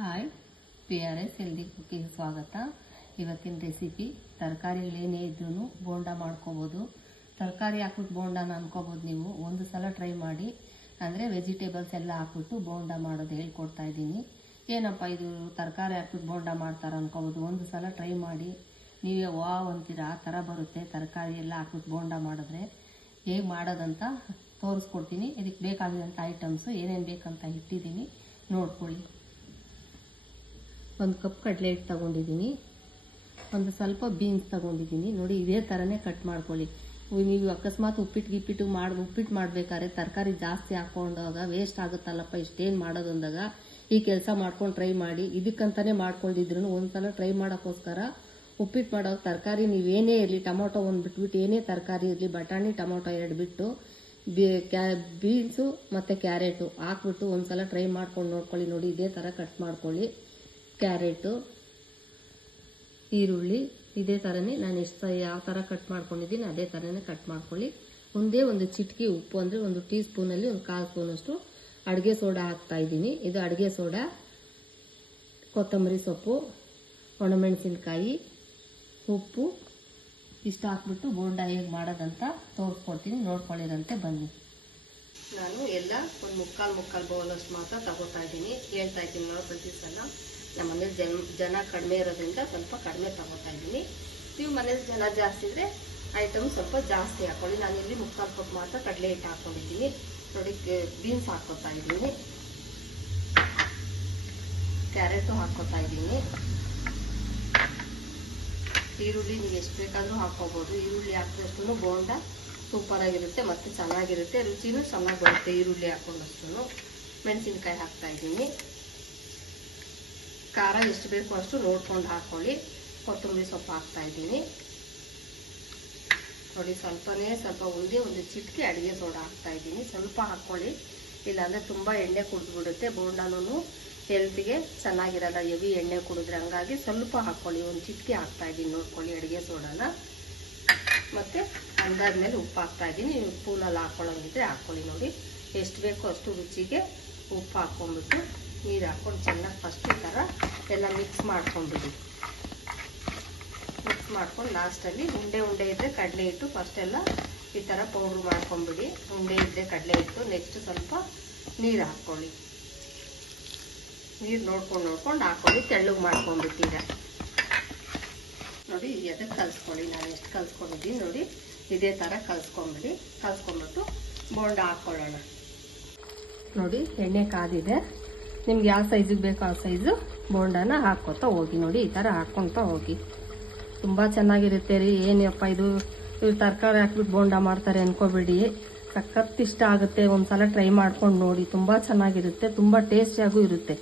Hi, PRS healthy cooking ಸ್ವಾಗತ. ಇವತ್ತಿನ recipe ತರಕಾರಿಗಳೇನೇ ಇದ್ರೂ ಬೋಂಡ ಮಾಡ್ಕೋಬೋದು. ತರಕಾರಿ ಹಾಕ್ಬಿಟ್ಟು ಬೋಂಡನ ಅನ್ಕೋಬೋದು ನೀವು. ಒಂದು ಸಲ ಟ್ರೈ ಮಾಡಿ, ಅಂದರೆ ವೆಜಿಟೇಬಲ್ಸ್ ಎಲ್ಲ ಹಾಕ್ಬಿಟ್ಟು ಬೋಂಡ ಮಾಡೋದು ಹೇಳ್ಕೊಡ್ತಾ ಇದ್ದೀನಿ. ಏನಪ್ಪ ಇದು ತರಕಾರಿ ಹಾಕ್ಬಿಟ್ಟು ಬೋಂಡ ಮಾಡ್ತಾರೆ ಅನ್ಕೋಬೋದು. ಒಂದು ಸಲ ಟ್ರೈ ಮಾಡಿ, ನೀವೇ ವಾವ್ ಅಂತೀರ, ಆ ಥರ ಬರುತ್ತೆ. ತರಕಾರಿ ಎಲ್ಲ ಹಾಕ್ಬಿಟ್ಟು ಬೋಂಡ ಮಾಡಿದ್ರೆ ಹೇಗೆ ಮಾಡೋದಂತ ತೋರಿಸ್ಕೊಡ್ತೀನಿ. ಇದಕ್ಕೆ ಬೇಕಾಗಿರೋಂಥ ಐಟಮ್ಸು ಏನೇನು ಬೇಕಂತ ಇಟ್ಟಿದ್ದೀನಿ, ನೋಡ್ಕೊಳ್ಳಿ. ಒಂದು ಕಪ್ ಕಡಲೆ ಹಿಟ್ಟು ತಗೊಂಡಿದ್ದೀನಿ, ಒಂದು ಸ್ವಲ್ಪ ಬೀನ್ಸ್ ತಗೊಂಡಿದ್ದೀನಿ. ನೋಡಿ, ಇದೇ ಥರನೇ ಕಟ್ ಮಾಡ್ಕೊಳ್ಳಿ. ನೀವು ಅಕಸ್ಮಾತ್ ಉಪ್ಪಿಟ್ಟು ಮಾಡಬೇಕಾದ್ರೆ ತರಕಾರಿ ಜಾಸ್ತಿ ಹಾಕೊಂಡಾಗ ವೇಸ್ಟ್ ಆಗುತ್ತಲ್ಲಪ್ಪ, ಇಷ್ಟೇನು ಮಾಡೋದು ಅಂದಾಗ ಈ ಕೆಲಸ ಮಾಡ್ಕೊಂಡು ಟ್ರೈ ಮಾಡಿ. ಇದಕ್ಕಂತಾನೆ ಮಾಡ್ಕೊಂಡಿದ್ರು ಒಂದ್ಸಲ ಟ್ರೈ ಮಾಡೋಕ್ಕೋಸ್ಕರ ಉಪ್ಪಿಟ್ಟು ಮಾಡೋಕೆ ತರಕಾರಿ ನೀವೇನೇ ಇರಲಿ, ಟೊಮೊಟೊ ಒಂದು ಬಿಟ್ಬಿಟ್ಟು ಏನೇ ತರಕಾರಿ ಇರಲಿ, ಬಟಾಣಿ ಟೊಮೊಟೊ 2 ಬಿಟ್ಟು ಬೀನ್ಸು ಮತ್ತು ಕ್ಯಾರೆಟು ಹಾಕ್ಬಿಟ್ಟು ಒಂದ್ಸಲ ಟ್ರೈ ಮಾಡ್ಕೊಂಡು ನೋಡ್ಕೊಳ್ಳಿ. ನೋಡಿ, ಇದೇ ಥರ ಕಟ್ ಮಾಡ್ಕೊಳ್ಳಿ. ಕ್ಯಾರೆಟು, ಈರುಳ್ಳಿ ಇದೇ ಥರನೇ ನಾನು ಯಾವ ಥರ ಕಟ್ ಮಾಡ್ಕೊಂಡಿದ್ದೀನಿ ಅದೇ ಥರನೇ ಕಟ್ ಮಾಡ್ಕೊಳ್ಳಿ. ಒಂದೇ ಒಂದು ಚಿಟಿಕೆ ಉಪ್ಪು, ಅಂದರೆ 1 ಟೀ ಸ್ಪೂನಲ್ಲಿ 1/4 ಸ್ಪೂನಷ್ಟು ಅಡುಗೆ ಸೋಡಾ ಹಾಕ್ತಾ ಇದ್ದೀನಿ. ಇದು ಅಡುಗೆ ಸೋಡಾ, ಕೊತ್ತಂಬರಿ ಸೊಪ್ಪು, ಒಣಮೆಣಸಿನ್ಕಾಯಿ, ಉಪ್ಪು ಇಷ್ಟು ಹಾಕ್ಬಿಟ್ಟು ಬೋಂಡ ಹೇಗೆ ಮಾಡೋದಂತ ತೋರಿಸ್ಕೊಡ್ತೀನಿ, ನೋಡ್ಕೊಳ್ಳಿರಂತೆ ಬನ್ನಿ. ನಾನು ಎಲ್ಲ ಒಂದು ಮುಕ್ಕಾಲು ಬೌಲಷ್ಟು ಮಾತ್ರ ತಗೋತಾ ಇದ್ದೀನಿ. ಹೇಳ್ತಾ ಇದ್ದೀನಿ ನಾವು ಪ್ರತಿ ಸಲ. ನಮ್ಮ ಮನೇಲಿ ಜನ ಕಡಿಮೆ ಇರೋದ್ರಿಂದ ಸ್ವಲ್ಪ ಕಡಿಮೆ ತಗೋತಾ ಇದ್ದೀನಿ. ನೀವು ಮನೇಲಿ ಜನ ಜಾಸ್ತಿ ಇದ್ರೆ ಐಟಮ್ ಸ್ವಲ್ಪ ಜಾಸ್ತಿ ಹಾಕೊಳ್ಳಿ. ನಾನಿಲ್ಲಿ ಮುಕ್ಕಾಲು ಕಪ್ ಮಾತ್ರ ಕಡಲೆ ಹಿಟ್ಟು ಹಾಕೊಂಡಿದ್ದೀನಿ. ನೋಡಿ, ಬೀನ್ಸ್ ಹಾಕೋತಾ ಇದ್ದೀನಿ, ಕ್ಯಾರೆಟು ಹಾಕೋತಾ ಇದ್ದೀನಿ, ಈರುಳ್ಳಿ ನೀವು ಎಷ್ಟು ಬೇಕಾದರೂ ಹಾಕೋಬೋದು. ಈರುಳ್ಳಿ ಹಾಕಿದಷ್ಟು ಬೋಂಡ ಸೂಪರ್ ಆಗಿರುತ್ತೆ ಮತ್ತು ಚೆನ್ನಾಗಿರುತ್ತೆ, ರುಚಿನೂ ಚೆನ್ನಾಗಿ ಬರುತ್ತೆ ಈರುಳ್ಳಿ ಹಾಕೊಂಡಷ್ಟು. ಮೆಣಸಿನ್ಕಾಯಿ ಹಾಕ್ತಾ ಇದ್ದೀನಿ, ಖಾರ ಎಷ್ಟು ಬೇಕು ಅಷ್ಟು ನೋಡ್ಕೊಂಡು ಹಾಕೊಳ್ಳಿ. ಕೊತ್ತಂಬರಿ ಸೊಪ್ಪು ಹಾಕ್ತಾ ಇದ್ದೀನಿ. ನೋಡಿ, ಸ್ವಲ್ಪ ಒಂದೇ ಒಂದು ಚಿಟಿಕೆ ಅಡುಗೆ ಸೋಡಾ ಹಾಕ್ತಾ ಇದ್ದೀನಿ. ಸ್ವಲ್ಪ ಹಾಕ್ಕೊಳ್ಳಿ, ಇಲ್ಲಾಂದರೆ ತುಂಬ ಎಣ್ಣೆ ಕುಡಿದ್ಬಿಡುತ್ತೆ. ಬೋಂಡನೂ ಹೆಲ್ತ್ಗೆ ಚೆನ್ನಾಗಿರಲ್ಲ, ಹೆವಿ ಎಣ್ಣೆ ಕುಡಿದ್ರೆ. ಹಂಗಾಗಿ ಸ್ವಲ್ಪ ಹಾಕ್ಕೊಳ್ಳಿ, ಒಂದು ಚಿಟಿಕೆ ಹಾಕ್ತಾ ಇದ್ದೀನಿ. ನೋಡ್ಕೊಳ್ಳಿ ಅಡುಗೆ ಸೋಡಾನ. ಮತ್ತು ಅಂದಾದ್ಮೇಲೆ ಉಪ್ಪು ಹಾಕ್ತಾ ಇದ್ದೀನಿ. ನೀವು ಸ್ಪೂನಲ್ಲಿ ಹಾಕ್ಕೊಳ್ಳೋಂಗಿದ್ರೆ ಹಾಕ್ಕೊಳ್ಳಿ. ನೋಡಿ, ಎಷ್ಟು ಬೇಕೋ ಅಷ್ಟು ರುಚಿಗೆ ಉಪ್ಪು ಹಾಕ್ಕೊಂಡ್ಬಿಟ್ಟು ನೀರು ಹಾಕ್ಕೊಂಡು ಚೆನ್ನಾಗಿ ಫಸ್ಟ್ ಈ ಥರ ಎಲ್ಲ ಮಿಕ್ಸ್ ಮಾಡ್ಕೊಂಡ್ಬಿಡಿ. ಮಿಕ್ಸ್ ಮಾಡ್ಕೊಂಡು ಲಾಸ್ಟಲ್ಲಿ ಉಂಡೆ ಇದ್ದರೆ ಕಡಲೆ ಹಿಟ್ಟು ಫಸ್ಟ್ ಎಲ್ಲ ಈ ಥರ ಪೌಡ್ರ್ ಮಾಡ್ಕೊಂಡ್ಬಿಡಿ. ಉಂಡೆ ಇದ್ದರೆ ಕಡಲೆ ಹಿಟ್ಟು. ನೆಕ್ಸ್ಟ್ ಸ್ವಲ್ಪ ನೀರು ಹಾಕ್ಕೊಳ್ಳಿ. ನೀರು ನೋಡ್ಕೊಂಡು ಹಾಕ್ಕೊಳ್ಳಿ. ತೆಳ್ಳಗೆ ಮಾಡ್ಕೊಂಡ್ಬಿಟ್ಟಿರ. ನೋಡಿ, ಎದಕ್ಕೆ ಕಲಿಸ್ಕೊಳ್ಳಿ, ನಾನು ಎಷ್ಟು ಕಲಿಸ್ಕೊಂಡಿದ್ದೀನಿ ನೋಡಿ, ಇದೇ ಥರ ಕಲಿಸ್ಕೊಂಡ್ಬಿಟ್ಟು ಬೋಂಡ ಹಾಕ್ಕೊಳ್ಳೋಣ. ನೋಡಿ, ಎಣ್ಣೆ ಕಾದಿದೆ. ನಿಮ್ಗೆ ಯಾವ ಸೈಜಿಗೆ ಬೇಕೋ ಆ ಸೈಜು ಬೋಂಡನ ಹಾಕ್ಕೊತಾ ಹೋಗಿ. ನೋಡಿ, ಈ ಥರ ಹಾಕ್ಕೊತಾ ಹೋಗಿ. ತುಂಬ ಚೆನ್ನಾಗಿರುತ್ತೆ ರೀ. ಏನಪ್ಪ ಇದು ತರಕಾರಿ ಹಾಕ್ಬಿಟ್ಟು ಬೋಂಡ ಮಾಡ್ತಾರೆ ಅನ್ಕೋಬೇಡಿ, ಸಖತ್ ಇಷ್ಟ ಆಗುತ್ತೆ. ಒಂದ್ಸಲ ಟ್ರೈ ಮಾಡ್ಕೊಂಡು ನೋಡಿ, ತುಂಬ ಚೆನ್ನಾಗಿರುತ್ತೆ, ತುಂಬ ಟೇಸ್ಟಿಯಾಗೂ ಇರುತ್ತೆ.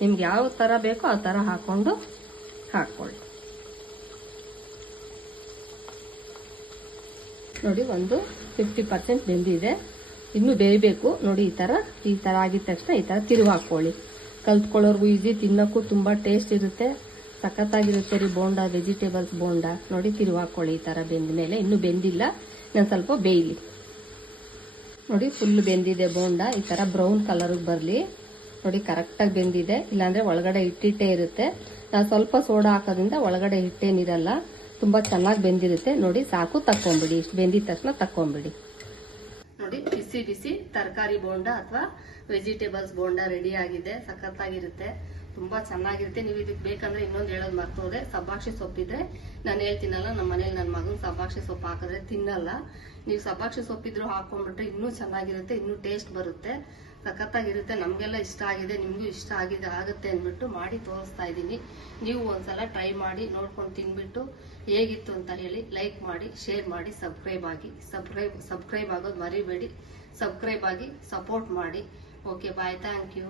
ನಿಮ್ಗೆ ಯಾವ ಥರ ಬೇಕೋ ಆ ಥರ ಹಾಕ್ಕೊಳ್ಳಿ. ನೋಡಿ, ಒಂದು 50% ಬೆಂದಿದೆ, ಇನ್ನೂ ಬೇಯಬೇಕು. ನೋಡಿ, ಈ ಥರ ಆಗಿದ ತಕ್ಷಣ ಈ ಥರ ತಿರುವು ಹಾಕ್ಕೊಳ್ಳಿ. ಕಲ್ತ್ಕೊಳ್ಳೋರ್ಗು ಈಸಿ, ತಿನ್ನೋಕ್ಕೂ ತುಂಬ ಟೇಸ್ಟ್ ಇರುತ್ತೆ, ಸಖತ್ತಾಗಿರುತ್ತೆ ರೀ ಬೋಂಡ, ವೆಜಿಟೇಬಲ್ಸ್ ಬೋಂಡ. ನೋಡಿ, ತಿರುವು ಹಾಕ್ಕೊಳ್ಳಿ. ಈ ಥರ ಬೆಂದ ಮೇಲೆ, ಇನ್ನೂ ಬೆಂದಿಲ್ಲ, ನಾನು ಸ್ವಲ್ಪ ಬೇಯಲಿ. ನೋಡಿ, ಫುಲ್ ಬೆಂದಿದೆ ಬೋಂಡ. ಈ ಥರ ಬ್ರೌನ್ ಕಲರ್ಗೆ ಬರಲಿ. ನೋಡಿ, ಕರೆಕ್ಟಾಗಿ ಬೆಂದಿದೆ. ಇಲ್ಲಾಂದರೆ ಒಳಗಡೆ ಹಿಟ್ಟೇ ಇರುತ್ತೆ. ನಾನು ಸ್ವಲ್ಪ ಸೋಡಾ ಹಾಕೋದ್ರಿಂದ ಒಳಗಡೆ ಹಿಟ್ಟೇನಿರಲ್ಲ, ತುಂಬ ಚೆನ್ನಾಗಿ ಬೆಂದಿರುತ್ತೆ. ನೋಡಿ, ಸಾಕು, ತಕ್ಕೊಂಬಿಡಿ. ಇಷ್ಟು ಬೆಂದಿದ ತಕ್ಷಣ ತಕ್ಕೊಂಬಿಡಿ. ನೋಡಿ, ಬಿಸಿ ತರಕಾರಿ ಬೋಂಡ ಅಥವಾ ವೆಜಿಟೇಬಲ್ಸ್ ಬೋಂಡ ರೆಡಿ ಆಗಿದೆ. ಸಖತ್ತಾಗಿರುತ್ತೆ, ತುಂಬ ಚೆನ್ನಾಗಿರುತ್ತೆ. ನೀವು ಇದಕ್ಕೆ ಬೇಕಂದ್ರೆ ಇನ್ನೊಂದು ಹೇಳೋದು ಮರ್ತೋದೆ, ಸಬ್ಬಾಕ್ಷಿ ಸೊಪ್ಪಿದ್ರೆ ನಾನು ಹೇಳ್ತೀನಲ್ಲ, ನಮ್ಮ ಮನೇಲಿ ನನ್ನ ಮಗನ ಸಬ್ಬಾಕ್ಷಿ ಸೊಪ್ಪು ಹಾಕಿದ್ರೆ ತಿನ್ನಲ್ಲ. ನೀವು ಸಬ್ಬಾಕ್ಷಿ ಸೊಪ್ಪಿದ್ರು ಹಾಕೊಂಡ್ಬಿಟ್ರೆ ಇನ್ನೂ ಚೆನ್ನಾಗಿರುತ್ತೆ, ಇನ್ನೂ ಟೇಸ್ಟ್ ಬರುತ್ತೆ, ಸಖತ್ತಾಗಿರುತ್ತೆ. ನಮಗೆಲ್ಲ ಇಷ್ಟ ಆಗಿದೆ, ನಿಮಗೂ ಇಷ್ಟ ಆಗುತ್ತೆ ಅಂದ್ಬಿಟ್ಟು ಮಾಡಿ ತೋರಿಸ್ತಾ ಇದ್ದೀನಿ. ನೀವು ಒಂದ್ಸಲ ಟ್ರೈ ಮಾಡಿ ನೋಡ್ಕೊಂಡು ತಿನ್ಬಿಟ್ಟು ಹೇಗಿತ್ತು ಅಂತ ಹೇಳಿ ಲೈಕ್ ಮಾಡಿ, ಶೇರ್ ಮಾಡಿ, ಸಬ್ಸ್ಕ್ರೈಬ್ ಆಗೋದು ಮರಿಬೇಡಿ. ಸಬ್ಸ್ಕ್ರೈಬ್ ಆಗಿ ಸಪೋರ್ಟ್ ಮಾಡಿ. Okay, bye, thank you.